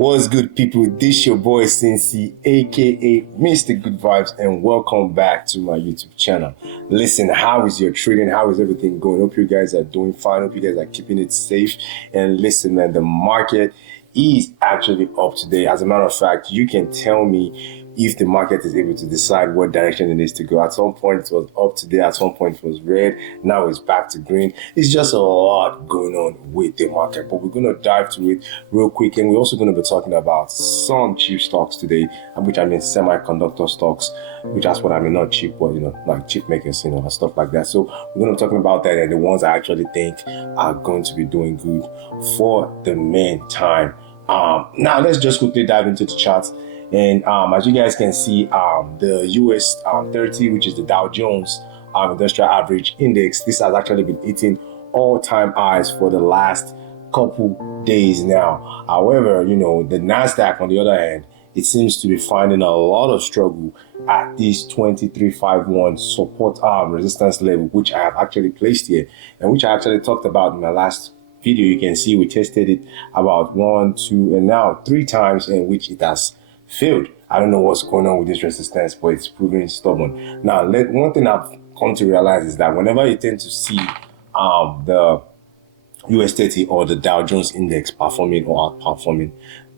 What's good, people? This your boy Cincy, aka Mr. Good Vibes, and welcome back to my YouTube channel. Listen, how is your trading? How is everything going? Hope you guys are doing fine. Hope you guys are keeping it safe. And listen, man, the market is actually up today. As a matter of fact, you can tell me if the market is able to decide what direction it needs to go. At some point it was up today, at some point it was red, now it's back to green. It's just a lot going on with the market, but we're going to dive to it real quick, and we're also going to be talking about some cheap stocks today, which I mean semiconductor stocks, which that's what I mean, not cheap, but like chip makers, and stuff like that. So we're going to be talking about that, and the ones I actually think are going to be doing good for the meantime. Now let's just quickly dive into the charts. And as you guys can see, the US 30, which is the Dow Jones Industrial Average Index, this has actually been hitting all-time highs for the last couple days now. However, the NASDAQ, on the other hand, it seems to be finding a lot of struggle at this 2351 support resistance level, which I have actually placed here, and which I actually talked about in my last video. You can see we tested it about 1, 2, and now 3 times, in which it has failed. I don't know what's going on with this resistance, but it's proving stubborn. Now, one thing I've come to realize is that whenever you tend to see the US 30 or the Dow Jones index performing or outperforming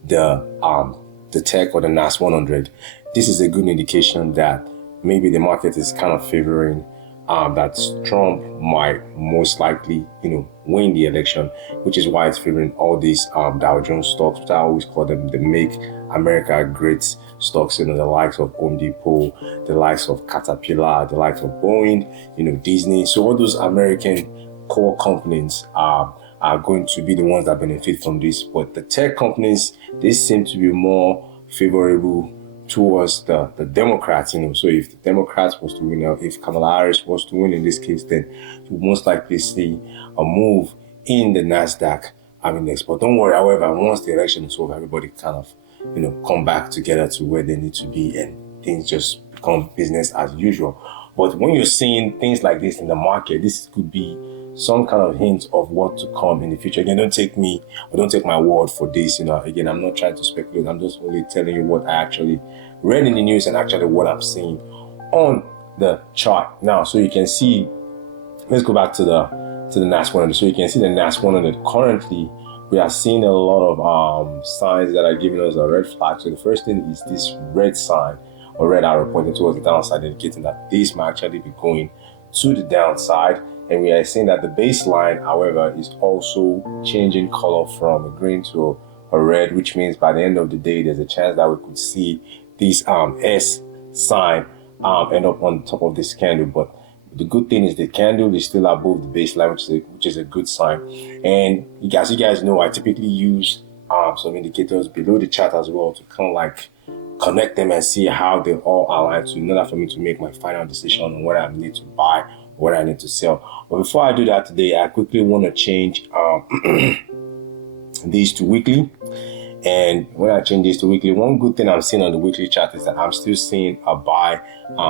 the tech or the NASDAQ 100, this is a good indication that maybe the market is kind of favoring that Trump might most likely, win the election, which is why it's favoring all these Dow Jones stocks, which I always call them the Make America Great stocks, the likes of Home Depot, the likes of Caterpillar, the likes of Boeing, Disney. So all those American core companies are going to be the ones that benefit from this. But the tech companies, they seem to be more favorable towards the Democrats, So if the Democrats was to win, if Kamala Harris was to win in this case, then you most likely see a move in the NASDAQ index. But don't worry, however, once the election is over, everybody kind of, come back together to where they need to be, and things just become business as usual. But when you're seeing things like this in the market, this could be some kind of hint of what to come in the future. Again, don't take my word for this. Again, I'm not trying to speculate. I'm just only telling you what I actually read in the news and actually what I'm seeing on the chart now. So you can see, let's go back to the NASDAQ 100. So you can see the NASDAQ 100 currently, we are seeing a lot of signs that are giving us a red flag. So the first thing is this red sign or red arrow pointing towards the downside, indicating that this might actually be going to the downside. And we are seeing that the baseline, however, is also changing color from a green to a red, which means by the end of the day, there's a chance that we could see this S sign end up on top of this candle. But the good thing is the candle is still above the baseline, which is a good sign. And you guys know, I typically use some indicators below the chart as well to kind of like connect them and see how they all align, in order for me to make my final decision on what I need to buy, what I need to sell. But before I do that today, I quickly want to change these to weekly. And when I change this to weekly, one good thing I'm seeing on the weekly chart is that I'm still seeing a buy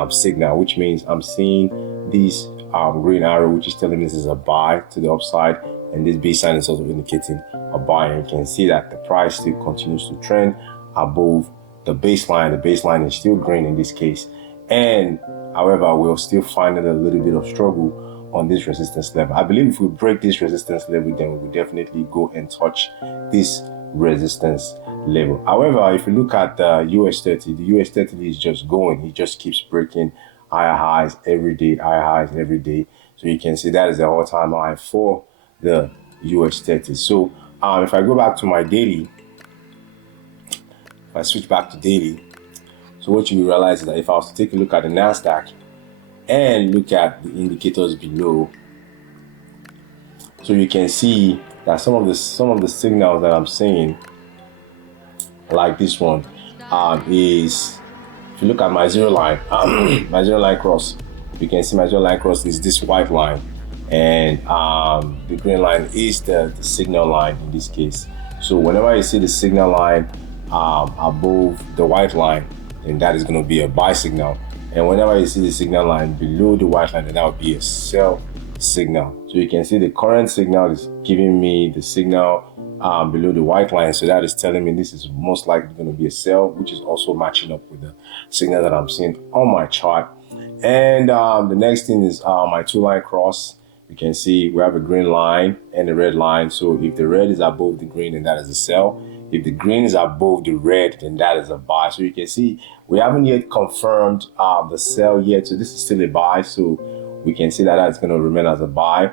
signal, which means I'm seeing this green arrow, which is telling me this is a buy to the upside, and this B sign is also indicating a buy. And you can see that the price still continues to trend above the baseline. The baseline is still green in this case, and however, we'll still find a little bit of struggle on this resistance level. I believe if we break this resistance level, then we will definitely go and touch this resistance level. However, if you look at the US 30, the US 30 is just going. It just keeps breaking higher highs every day, So you can see that is the all-time high for the US 30. So if I go back to my daily, if I switch back to daily, so what you realize is that if I was to take a look at the NASDAQ and look at the indicators below, so you can see that some of the signals that I'm seeing, like this one, is, if you look at my zero line, my zero line cross, you can see my zero line cross is this white line, and the green line is the signal line in this case. So whenever you see the signal line above the white line, then that is going to be a buy signal. And whenever you see the signal line below the white line, then that would be a sell signal. So you can see the current signal is giving me the signal below the white line. So that is telling me this is most likely going to be a sell, which is also matching up with the signal that I'm seeing on my chart. And the next thing is my two-line cross. You can see we have a green line and a red line. So if the red is above the green, then that is a sell. If the green is above the red, then that is a buy. So you can see we haven't yet confirmed the sell yet. So this is still a buy. So we can see that that's going to remain as a buy.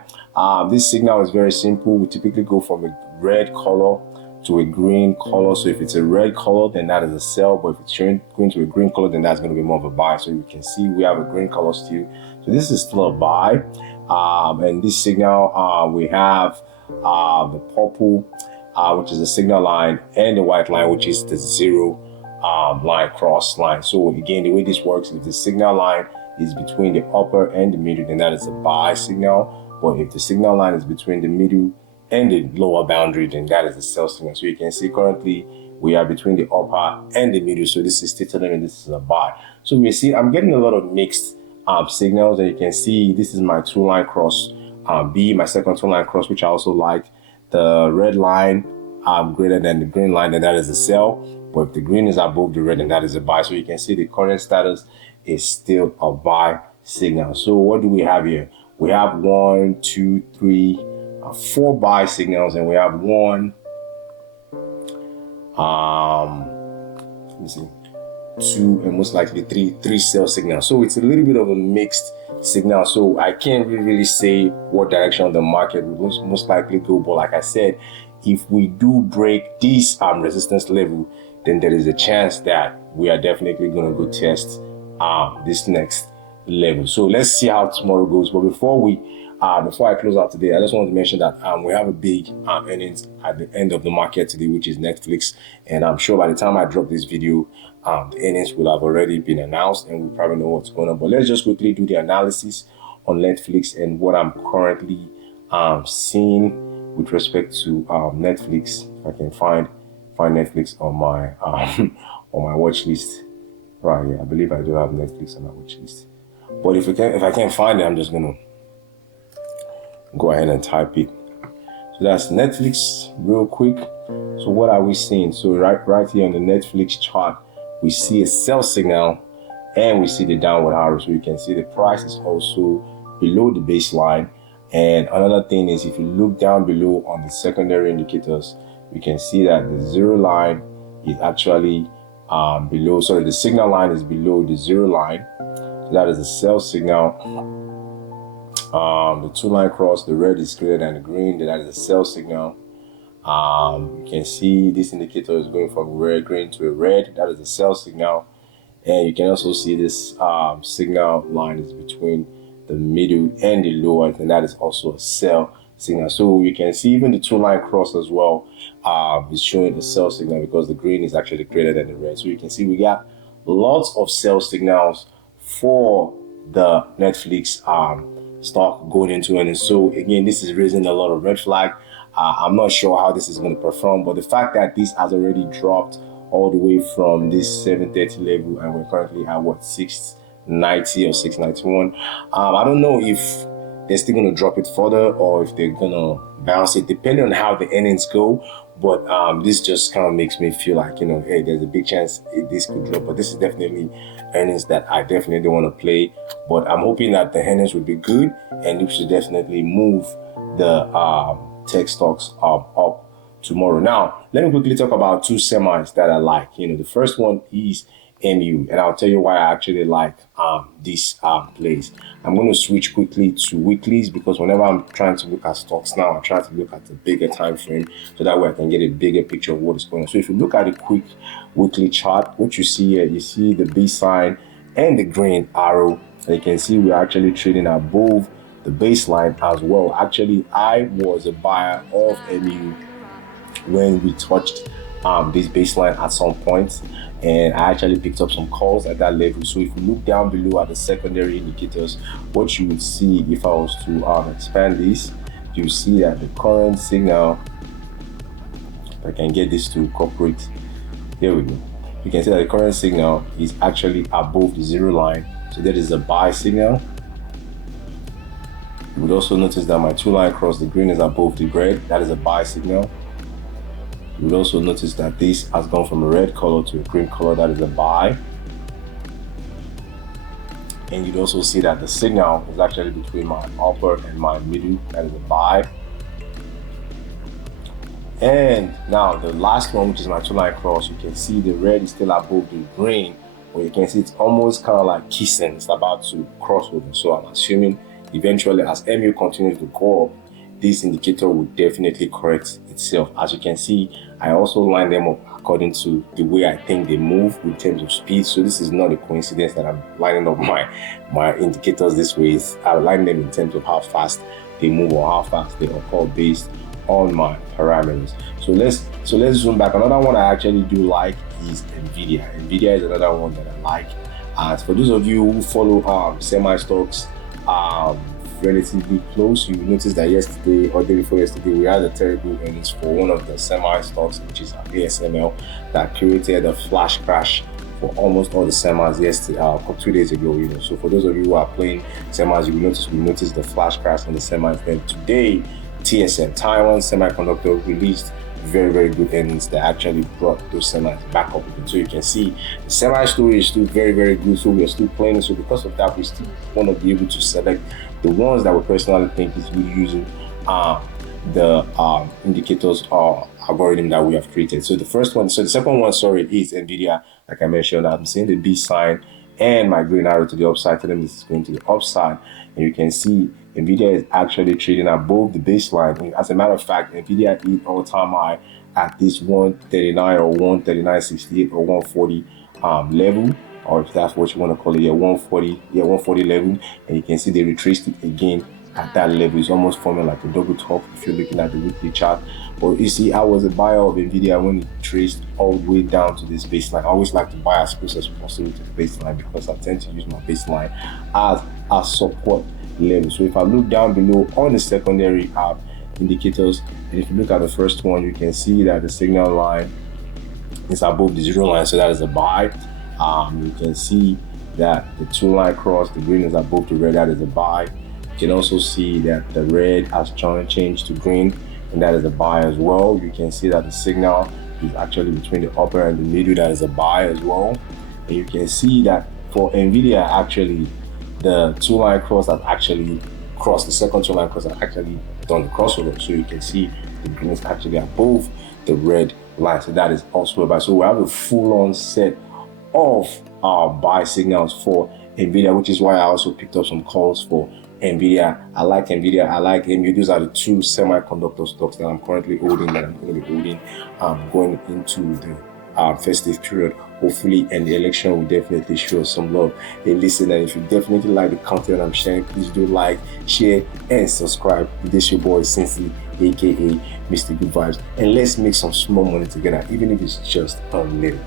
This signal is very simple. We typically go from a red color to a green color. So if it's a red color, then that is a sell. But if it's going to a green color, then that's going to be more of a buy. So you can see we have a green color still. So this is still a buy. And this signal, we have the purple, which is the signal line, and the white line, which is the zero line, cross line. So again, the way this works, if the signal line is between the upper and the middle, then that is a buy signal. But if the signal line is between the middle and the lower boundary, then that is a sell signal. So you can see currently we are between the upper and the middle. So this is still telling me this is a buy. So we see I'm getting a lot of mixed signals, and you can see this is my two-line cross B, my second two-line cross, which I also like. The red line greater than the green line, then that is a sell. But if the green is above the red, then that is a buy. So you can see the current status is still a buy signal. So what do we have here? We have 1, 2, 3, 4 buy signals, and we have one, let me see, 2, and most likely three sell signals. So it's a little bit of a mixed signal. So I can't really say what direction the market will most likely go. But like I said, if we do break this resistance level, then there is a chance that we are definitely going to go test this next level. So let's see how tomorrow goes. But before I close out today, I just want to mention that we have a big earnings at the end of the market today, which is Netflix. And I'm sure by the time I drop this video, the earnings will have already been announced, and we probably know what's going on. But let's just quickly do the analysis on Netflix and what I'm currently seeing with respect to Netflix. If I can find Netflix on my on my watch list. Right, yeah, I believe I do have Netflix on my watch list. But if I can't find it, I'm just gonna go ahead and type it. So that's Netflix real quick. So what are we seeing? So right here on the Netflix chart, we see a sell signal and we see the downward arrow. So you can see the price is also below the baseline. And another thing is, if you look down below on the secondary indicators, you can see that the zero line is actually below. Sorry, the signal line is below the zero line. So that is a sell signal. The two-line cross, the red is greater than the green. That is a sell signal. You can see this indicator is going from red, green to a red. That is a sell signal. And you can also see this signal line is between the middle and the lower, and that is also a sell signal. So you can see even the two-line cross as well is showing the sell signal, because the green is actually greater than the red. So you can see we got lots of sell signals for the Netflix stock going into it. And so again, this is raising a lot of red flag. I'm not sure how this is going to perform, but the fact that this has already dropped all the way from this 730 level, and we're currently at what, 690 or 691. I don't know if they're still going to drop it further or if they're going to bounce it, depending on how the earnings go. But this just kind of makes me feel like, hey, there's a big chance this could drop. But this is definitely earnings that I definitely want to play. But I'm hoping that the earnings will be good, and it should definitely move the tech stocks up tomorrow. Now, let me quickly talk about two semis that I like. The first one is MU, and I'll tell you why I actually like this place. I'm going to switch quickly to weeklies, because whenever I'm trying to look at stocks now, I try to look at the bigger time frame, so that way I can get a bigger picture of what is going on. So if you look at a quick weekly chart, what you see here, you see the B sign and the green arrow, and you can see we're actually trading above the baseline as well. Actually, I was a buyer of MU when we touched this baseline at some point, and I actually picked up some calls at that level. So if you look down below at the secondary indicators, what you would see if I was to expand this, you see that the current signal, if I can get this to cooperate, there we go. You can see that the current signal is actually above the zero line, so that is a buy signal. You would also notice that my two-line cross, the green is above the red, that is a buy signal. You will also notice that this has gone from a red color to a cream color, that is a buy. And you'd also see that the signal is actually between my upper and my middle, that is a buy. And now the last one, which is my two-line cross, you can see the red is still above the green, but you can see it's almost kind of like kissing, it's about to cross over. So I'm assuming eventually as MU continues to go up, this indicator will definitely correct itself. As you can see, I also line them up according to the way I think they move in terms of speed. So this is not a coincidence that I'm lining up my indicators this way. I line them in terms of how fast they move or how fast they occur based on my parameters. So let's zoom back. Another one I actually do like is Nvidia. Nvidia is another one that I like. As for those of you who follow semi stocks relatively close, you will notice that yesterday or day before yesterday we had a terrible earnings for one of the semi stocks, which is ASML, that created a flash crash for almost all the semis yesterday, 2 days ago. So for those of you who are playing semis, you will notice the flash crash on the semis. Then today, TSM, Taiwan Semiconductor, released very, very good earnings that actually brought those semis back up again. So you can see the semi story is still very, very good. So we are still playing. So because of that, we still want to be able to select the ones that we personally think is really using the indicators or algorithm that we have created. So the second one, is Nvidia. Like I mentioned, I'm seeing the B sign and my green arrow to the upside. Telling me this is going to the upside, and you can see Nvidia is actually trading above the baseline. And as a matter of fact, Nvidia hit all-time high at this 139 or 139.68 or 140 level, or if that's what you want to call it, 140 level. And you can see they retraced it again at that level. It's almost forming like a double top if you're looking at the weekly chart. But you see, I was a buyer of Nvidia when it traced all the way down to this baseline. I always like to buy as close as possible to the baseline because I tend to use my baseline as a support level. So if I look down below on the secondary indicators, and if you look at the first one, you can see that the signal line is above the zero line, so that is a buy. You can see that the two-line cross, the green is above the red, that is a buy. You can also see that the red has changed to green, and that is a buy as well. You can see that the signal is actually between the upper and the middle, that is a buy as well. And you can see that for Nvidia, actually the two-line cross has actually crossed, the second two-line cross has actually done the crossover. So you can see the green is actually above the red line, so that is also a buy. So we have a full-on set of buy signals for Nvidia, which is why I also picked up some calls for Nvidia. I like Nvidia, I like MU. Those are the two semiconductor stocks that I'm currently holding, that I'm going to be holding going into the festive period, hopefully, and the election will definitely show some love. Hey, listen, and if you definitely like the content I'm sharing, please do like, share, and subscribe. This is your boy Cincy, aka Mr. Good Vibes, and let's make some small money together, even if it's just a little.